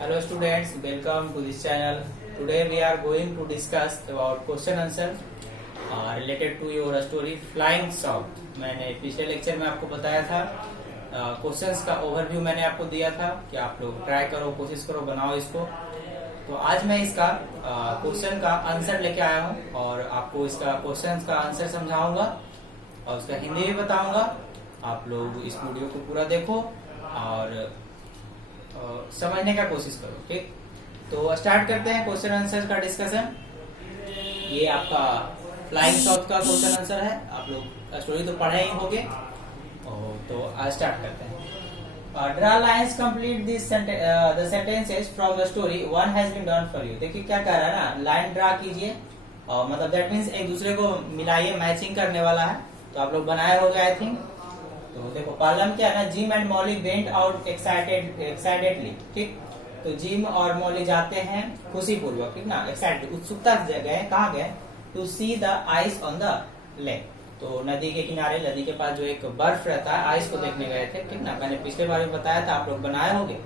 Hello students, welcome to this channel. Today we are going to discuss about question answer related to your story Flying South. मैंने पिछले lecture में आपको बताया था questions का overview मैंने आपको दिया था कि आप लोग ट्राई करो, कोशिश करो, बनाओ इसको। तो आज मैं इसका क्वेश्चन का आंसर लेके आया हूँ और आपको इसका क्वेश्चंस का आंसर समझाऊंगा और उसका हिंदी भी बताऊंगा। आप लोग इस वीडियो को पूरा देखो और समझने का कोशिश करो, ठीक। तो स्टार्ट करते हैं क्वेश्चन आंसर का डिस्कशन। ये आपका फ्लाइंग साउथ का क्वेश्चन आंसर है। आप लोग स्टोरी तो पढ़े ही होंगे, तो आज स्टार्ट करते हैं। Draw lines complete this the sentences from the story one has been done for you. देखिए क्या कह रहा है ना, लाइन ड्रा कीजिए और मतलब दैट मीन्स एक दूसरे को मिलाइए, मैचिंग करने वाला है। तो आप लोग बनाए होंगे आई थिंक। तो देखो प्रॉब्लम क्या है ना, gym and Molly went out excitedly, ठीक। तो जिम और मॉली जाते हैं खुशी पूर्वक, ठीक ना, एक्साइटेड उत्सुकता से गए। कहाँ गए? To see the ice on the lake. तो नदी के किनारे, नदी के पास जो एक बर्फ रहता है, आइस को देखने गए थे, ठीक ना। मैंने पिछले बार भी बताया था, आप लोग बनाए होंगे।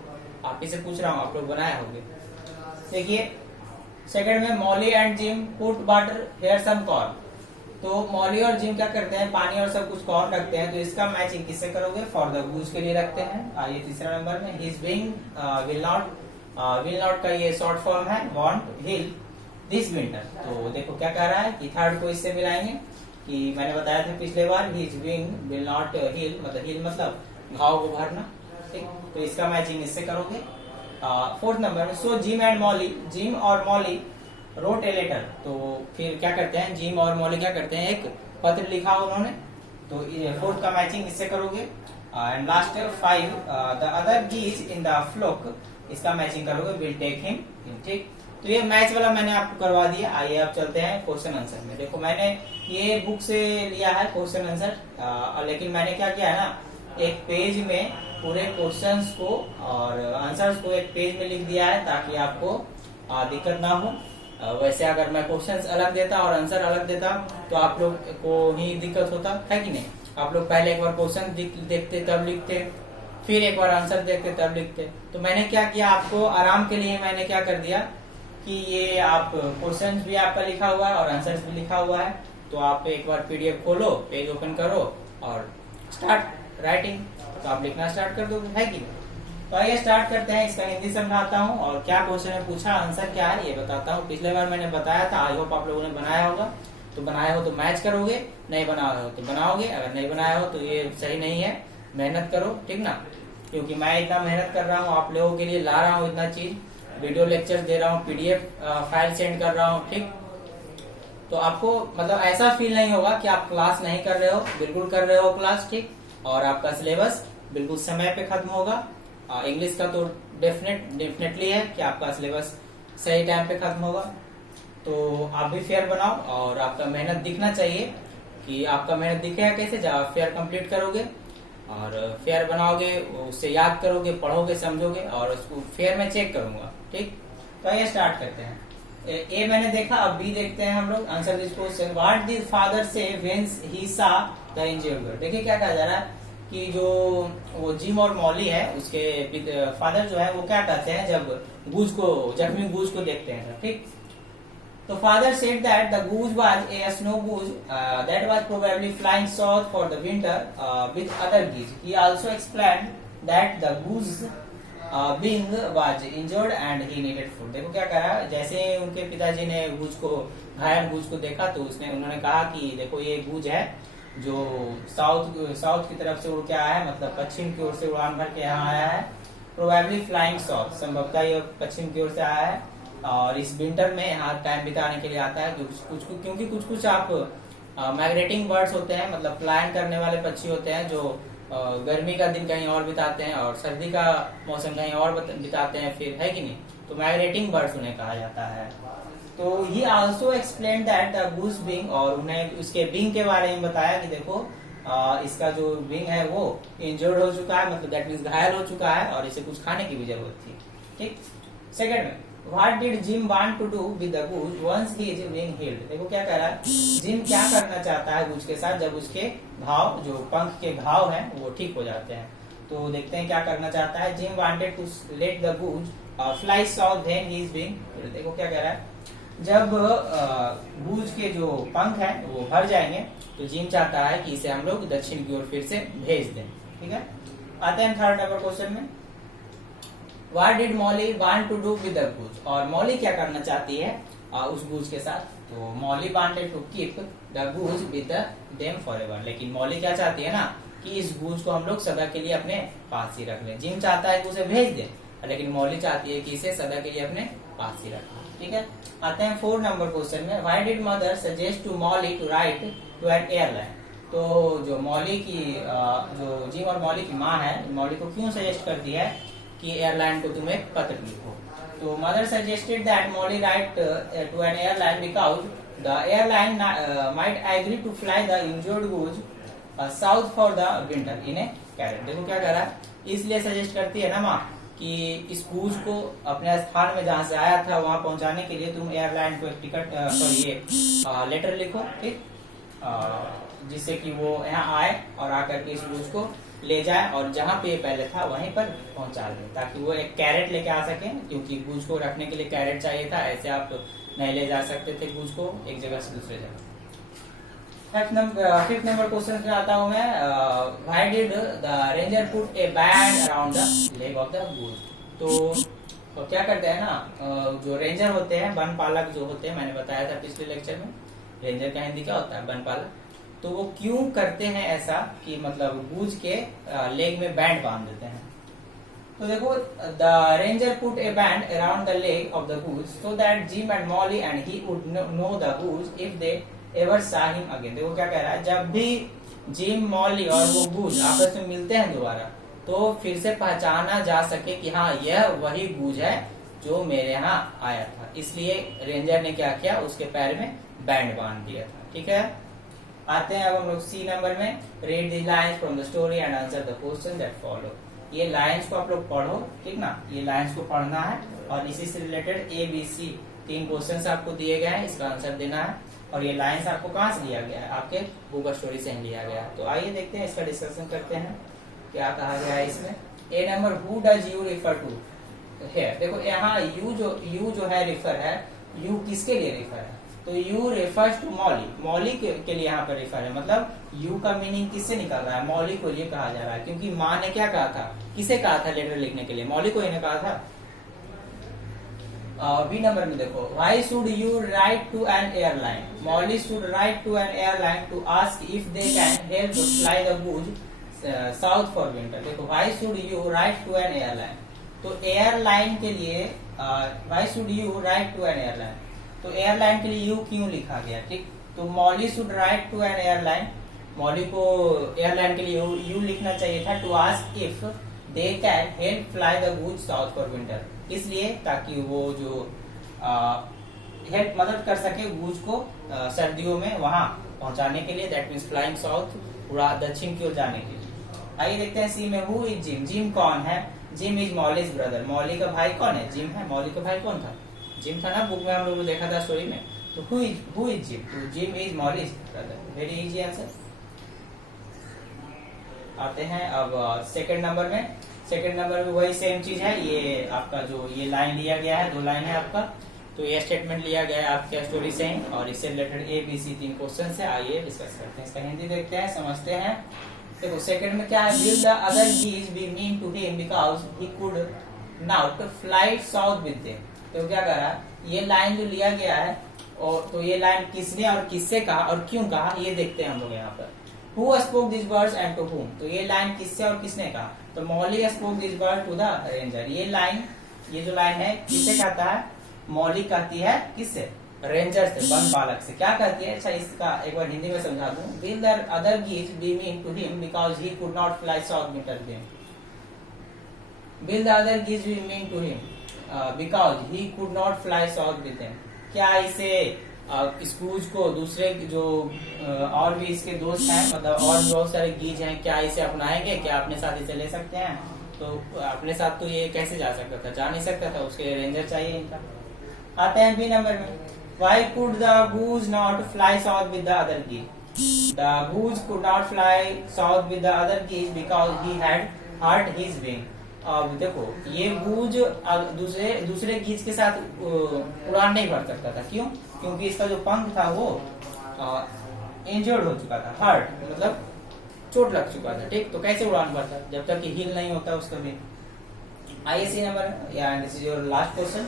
आप ही से पूछ रहा हूँ, आप लोग बनाए होंगे। देखिए सेकंड में Molly and Jim put water here some corn. तो मॉली और जिम क्या करते हैं, पानी और सब कुछ कॉर्न रखते हैं। तो इसका मैचिंग किससे करोगे? फॉर द गूज के लिए रखते हैं। आइए तीसरा नंबर में हिज विंग विल नॉट का ये शॉर्ट फॉर्म है वॉन्ट हिल दिस विंटर। तो देखो क्या कह रहा है कि थर्ड को इससे मिलाएंगे कि मैंने बताया था पिछले बार, हिज विंग विल नॉट हिल, मतलब हिल मतलब घाव को भरना, ठीक। तो इसका मैचिंग इससे करोगे। फोर्थ नंबर में सो जिम और मॉली रोट ए लेटर। तो फिर क्या करते हैं, जिम और मॉली क्या करते हैं, एक पत्र लिखा उन्होंने। तो फोर्थ का मैचिंग इससे करोगे। And last 5 the other geese in the flock, इसका मैचिंग करोगे विल टेक हिम, ठीक। तो ये मैच वाला मैंने आपको करवा दिया। आइए अब चलते हैं क्वेश्चन आंसर में। देखो मैंने ये बुक से लिया है क्वेश्चन आंसर, लेकिन मैंने क्या किया है ना, एक पेज में पूरे क्वेश्चंस को और आंसर्स को एक पेज में लिख दिया है ताकि आपको दिक्कत ना हो। वैसे अगर मैं क्वेश्चंस अलग देता और आंसर अलग देता तो आप लोग को ही दिक्कत होता है कि नहीं। आप लोग पहले एक बार क्वेश्चन देखते तब लिखते, फिर एक बार आंसर देखते तब लिखते। तो मैंने क्या किया, आपको आराम के लिए मैंने क्या कर दिया कि ये आप क्वेश्चन भी आपका लिखा हुआ है और आंसर्स भी लिखा हुआ है। तो आप एक बार पीडीएफ खोलो, पेज ओपन करो और स्टार्ट राइटिंग। तो आप लिखना स्टार्ट कर दोगे, है कि नहीं। तो आइए स्टार्ट करते हैं। इसका हिंदी समझाता हूँ और क्या क्वेश्चन है पूछा, आंसर क्या है ये बताता हूँ। पिछले बार मैंने बताया था, आई होप आप लोगों ने बनाया होगा। तो बनाए हो तो मैच करोगे, नहीं बनाए हो तो बनाओगे। अगर नहीं बनाए हो तो ये सही नहीं है, मेहनत करो, ठीक ना। क्योंकि मैं इतना मेहनत कर रहा हूँ आप लोगों के लिए, ला रहा हूँ इतना चीज, वीडियो लेक्चर दे रहा हूँ, पीडीएफ फाइल सेंड कर रहा हूँ, ठीक। तो आपको मतलब ऐसा फील नहीं होगा कि आप क्लास नहीं कर रहे हो, बिल्कुल कर रहे हो क्लास, ठीक। और आपका सिलेबस बिल्कुल समय पे खत्म होगा। इंग्लिश का तो डेफिनेटली है कि आपका सिलेबस सही टाइम पे खत्म होगा। तो आप भी फेयर बनाओ और आपका मेहनत दिखना चाहिए कि आपका मेहनत दिखेगा कैसे, जब आप फेयर कंप्लीट करोगे और फेयर बनाओगे, उससे याद करोगे, पढ़ोगे, समझोगे और उसको फेयर में चेक करूंगा, ठीक। तो आइए स्टार्ट करते हैं। ए मैंने देखा, अब बी देखते हैं हम लोग। Answer this question, what did father से व्हेन ही सा द इंजर्ड गर्ल। देखिए क्या कहा जा रहा है कि जो वो जिम और मॉली है, उसके फादर जो है वो क्या कहते हैं जब जख्मी गूज को देखते हैं, ठीक। तो father said that the goose was a snow goose that was probably flying south for the winter with other geese. He also explained that the goose being was injured and he needed food. देखो क्या कहा, जैसे उनके पिताजी ने घायल गूज को देखा तो उन्होंने कहा कि देखो ये गूज है जो साउथ की तरफ से उड़ के आया है, मतलब पश्चिम की ओर से उड़ान भर के यहाँ आया है। प्रोबेबली फ्लाइंग साउथ, संभवतः ये पश्चिम की ओर से आया है और इस विंटर में यहाँ टाइम बिताने के लिए आता है। क्योंकि कुछ आप माइग्रेटिंग बर्ड्स होते हैं, मतलब फ्लाइंग करने वाले पक्षी होते हैं जो गर्मी का दिन कहीं और बिताते हैं और सर्दी का मौसम कहीं और बिताते हैं, फिर है कि नहीं। तो माइग्रेटिंग बर्ड्स उन्हें कहा जाता है। तो ही also explain that the goose wing, और उन्हें उसके विंग के बारे में बताया कि देखो इसका जो विंग है वो इंजर्ड हो चुका है, मतलब दैट मीन्स घायल हो चुका है और इसे कुछ खाने की भी जरूरत थी, ठीक। सेकंड में what did Jim want to do with the goose once his wing healed. देखो क्या कह रहा है, जिम क्या करना चाहता है गूज के साथ जब उसके घाव, जो पंख के घाव हैं वो ठीक हो जाते हैं। तो देखते हैं क्या करना चाहता है। Jim wanted to let the goose fly south when he is being, देखो क्या कह रहा है, जब गूज के जो पंख हैं वो भर जाएंगे तो जिम चाहता है कि इसे हम लोग दक्षिण की ओर फिर से भेज दें। ठीक है, आते हैं थर्ड नंबर क्वेश्चन में। What did Molly want to do with the goose? और मॉली क्या करना चाहती है उस गूज के साथ? तो Molly wanted to keep the goose with them forever, लेकिन मॉली क्या चाहती है ना कि इस गूज को हम लोग सदा के लिए अपने पास ही रख लें। जिम चाहता है कि उसे भेज दें, लेकिन मॉली चाहती है कि इसे सदा के लिए अपने पास ही रखें। ठीक है, आते हैं 4 नंबर क्वेश्चन में। Why did mother suggest to Molly to write to an airline? तो जो मॉली की जो जिम और मॉली की माँ है, मॉली को क्यों सजेस्ट करती है कि एयरलाइन को तुम एक पत्र लिखो? तो mother suggested that Molly write to an airline because the airline might agree to fly the injured goose south for the winter in a crate. देखो क्या कह रहा है, इसलिए सजेस्ट करती है ना माँ कि इस गूज को अपने स्थान में जहाँ से आया था वहां पहुंचाने के लिए तुम एयरलाइन को एक टिकट लेटर लिखो, ठीक, जिससे कि वो यहाँ आए और आकर के इस गूज को ले जाए और जहाँ पे पहले था वहीं पर पहुंचा दे, ताकि वो एक कैरेट लेके आ सके, क्योंकि गूज को रखने के लिए कैरेट चाहिए था, ऐसे आप नहीं ले जा सकते थे गूज को एक जगह से दूसरे जगह। फिफ्थ नंबर क्वेश्चन में आता हूँ मैं। Why did the ranger put a band around the leg of the goose? तो क्या करते हैं ना, जो रेंजर होते हैं, वन पालक जो होते हैं, मैंने बताया था पिछले लेक्चर में, रेंजर का हिंदी क्या होता है, वन पालक। तो वो क्यों करते हैं ऐसा कि मतलब गूज के लेग में बैंड बांध देते हैं? तो देखो, the ranger put a band around the leg of the goose so that gym and Molly and he would know the goose if they ever सा हिम अगेन। देखो क्या कह रहा है, जब भी जिम, मॉली और वो गूज आपस में मिलते हैं दोबारा, तो फिर से पहचाना जा सके कि हाँ यह वही गूज है जो मेरे यहाँ आया था। इसलिए रेंजर ने क्या किया, उसके पैर में बैंड बांध दिया था। ठीक है, आते हैं अब हम लोग सी नंबर में। Read the lines from the story and answer the question that follow. ये लाइन्स को आप लोग पढ़ो, ठीक ना, ये लाइन्स को पढ़ना है और इसी से रिलेटेड ABC 3 क्वेश्चन आपको दिए गए हैं, इसका आंसर देना है। और ये लाइन्स आपको कहाँ से लिया गया है, आपके गूगल स्टोरी से ही लिया गया है। तो आइए देखते हैं, इसका डिस्कशन करते हैं क्या कहा गया है इसमें। A number, who does you refer to है? देखो यहाँ यू जो है रिफर है, यू किसके लिए रिफर है? तो you refers to Molly, Molly के लिए यहाँ पर रिफर है, मतलब यू का मीनिंग किससे निकल रहा है, मॉली को लिए कहा जा रहा है, क्योंकि माँ ने क्या कहा था, किसे कहा था लेटर लिखने के लिए, मॉली को ही ने कहा था। बी नंबर में देखो, why should you write to an airline? Molly should write to an airline to ask if they can help to fly the goose south for winter. देखो, why should you write to an airline, तो airline के लिए why should you write to an airline, तो airline के लिए you क्यों लिखा गया, ठीक। तो Molly should write to an airline, Molly को एयरलाइन के लिए यू लिखना चाहिए था, to ask if they can help fly the goose south for winter, इसलिए ताकि वो जो हेल्प मदद कर सके गूज को सर्दियों में वहां पहुंचाने के लिए, दैट मीन्स फ्लाइंग साउथ, पूरा दक्षिण की ओर जाने के लिए। आइए देखते हैं सी में, हु इज जिम? जिम कौन है? Gym is mollies brother. Molly का भाई कौन है? जिम है। मॉली का भाई कौन था? जिम था ना, बुक में हम लोग देखा था स्टोरी में। तो हु इज जिम? तो gym is mollies brother. Very easy answer. आते हैं अब सेकंड नंबर में। सेकंड नंबर में वही सेम चीज है, ये आपका जो ये लाइन लिया गया है, 2 लाइन है आपका, तो ये स्टेटमेंट लिया गया है आपके स्टोरी से ही, और इससे रिलेटेड ABC 3 क्वेश्चन है। आइए डिस्कस करते हैं, इसका हिंदी देखते हैं, समझते हैं। देखो सेकंड में क्या है, will the other geese be mean to him because he could not fly south with them. तो क्या कह रहा है, ये लाइन जो लिया गया है, और तो ये लाइन किसने और किससे कहा और क्यों कहा, ये देखते हैं हम लोग यहाँ पर। Who spoke these words and to whom? तो ये लाइन किससे और किसने कहा, तो Molly spoke these words to the ranger। ये जो लाइन है किससे कहता है, मॉली कहती है किससे, रेंजर से, वन बालक से। क्या कहती है, अच्छा इसका एक बार हिंदी में समझा दूं। Will the other geese be mean to him because he could not fly south winter then? Will the other geese be mean to him because he could not fly south with them? क्या इसे इस गूज को दूसरे जो और भी इसके दोस्त हैं, मतलब और बहुत सारे गीज हैं, क्या इसे अपनाएंगे, क्या अपने साथ इसे ले सकते हैं? तो अपने साथ तो ये कैसे जा सकता था, जा नहीं सकता था, उसके लिए रेंजर चाहिए इनका। आते हैं बी नंबर में, why could the goose not fly south with the other geese? The goose could not fly south with the other geese because he had hurt his wing. अब देखो ये गूज दूसरे गीज के साथ उड़ान नहीं भर सकता था। क्यों? क्योंकि इसका जो पंख था वो इंजर्ड हो चुका था। हर्ट मतलब चोट लग चुका था। ठीक, तो कैसे उड़ान भरता जब तक कि हील नहीं होता उसका भी। आइए C number, this is your last question.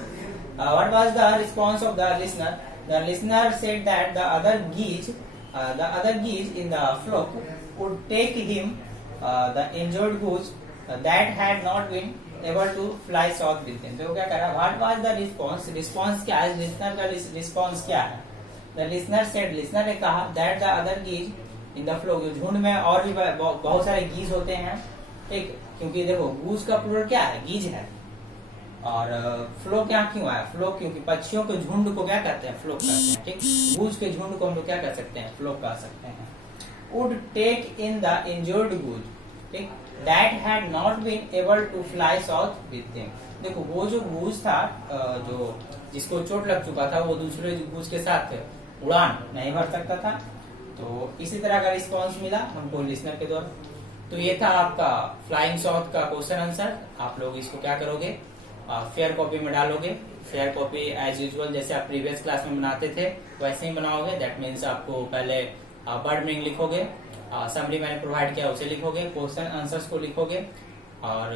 What was the response of the listener? The listener said that the other geese in the flock would take him the injured goose that had not been able to fly south with them. तो क्या करा? What was the response? Response क्या है? Listener का response क्या है? The listener said, listener ने कहा that the other geese in the flock, झुंड में और भी बहुत सारे गीज होते हैं। ठीक, क्योंकि देखो गूज का प्लूरल क्या है? गीज है। और फ्लो क्या क्यों आया? फ्लो क्योंकि पक्षियों के झुंड को क्या कहते हैं? फ्लोक कहते हैं। ठीक, गूज के झुंड को हम लोग क्या कर सकते हैं? फ्लोक कह सकते हैं। would take in the injured goose, ठीक, that had not been able to fly south with them. देखो वो जो गूज था जो जिसको चोट लग चुका था वो दूसरे गूज के साथ उड़ान नहीं भर सकता था। तो इसी तरह का रिस्पॉन्स मिला हमको लिसनर के द्वारा। तो ये था आपका फ्लाइंग साउथ का क्वेश्चन आंसर। आप लोग इसको क्या करोगे? फेयर कॉपी में डालोगे। फेयर कॉपी एज यूजुअल जैसे आप प्रीवियस क्लास में बनाते थे वैसे ही बनाओगे। दैट मीन्स आपको पहले वर्ड मीनिंग लिखोगे, समरी मैंने प्रोवाइड किया उसे लिखोगे, क्वेश्चन आंसर्स को लिखोगे और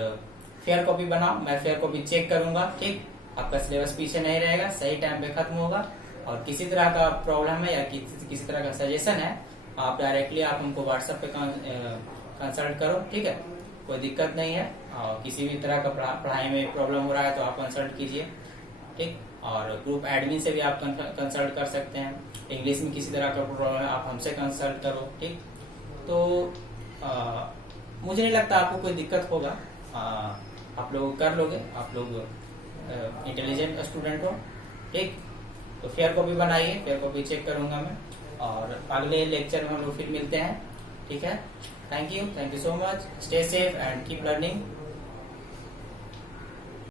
फेयर कॉपी बनाओ। मैं फेयर कॉपी चेक करूंगा। ठीक, आपका सिलेबस पीछे नहीं रहेगा, सही टाइम पे खत्म होगा। और किसी तरह का प्रॉब्लम है या किसी तरह का सजेशन है आप डायरेक्टली आप हमको व्हाट्सएप पे कंसल्ट करो। ठीक है, कोई दिक्कत नहीं है। और किसी भी तरह का पढ़ाई में प्रॉब्लम हो रहा है तो आप कंसल्ट कीजिए। ठीक, और ग्रुप एडमिन से भी आप कंसल्ट कर सकते हैं। इंग्लिश में किसी तरह का प्रॉब्लम है आप हमसे कंसल्ट करो। ठीक, तो मुझे नहीं लगता आपको कोई दिक्कत होगा। आप लोग कर लोगे, आप लोग इंटेलिजेंट स्टूडेंट हो। ठीक, तो फेयर कॉपी बनाइए, फेयर कॉपी चेक करूंगा मैं और अगले लेक्चर में हम लोग फिर मिलते हैं। ठीक है, thank you so much, stay safe and keep learning.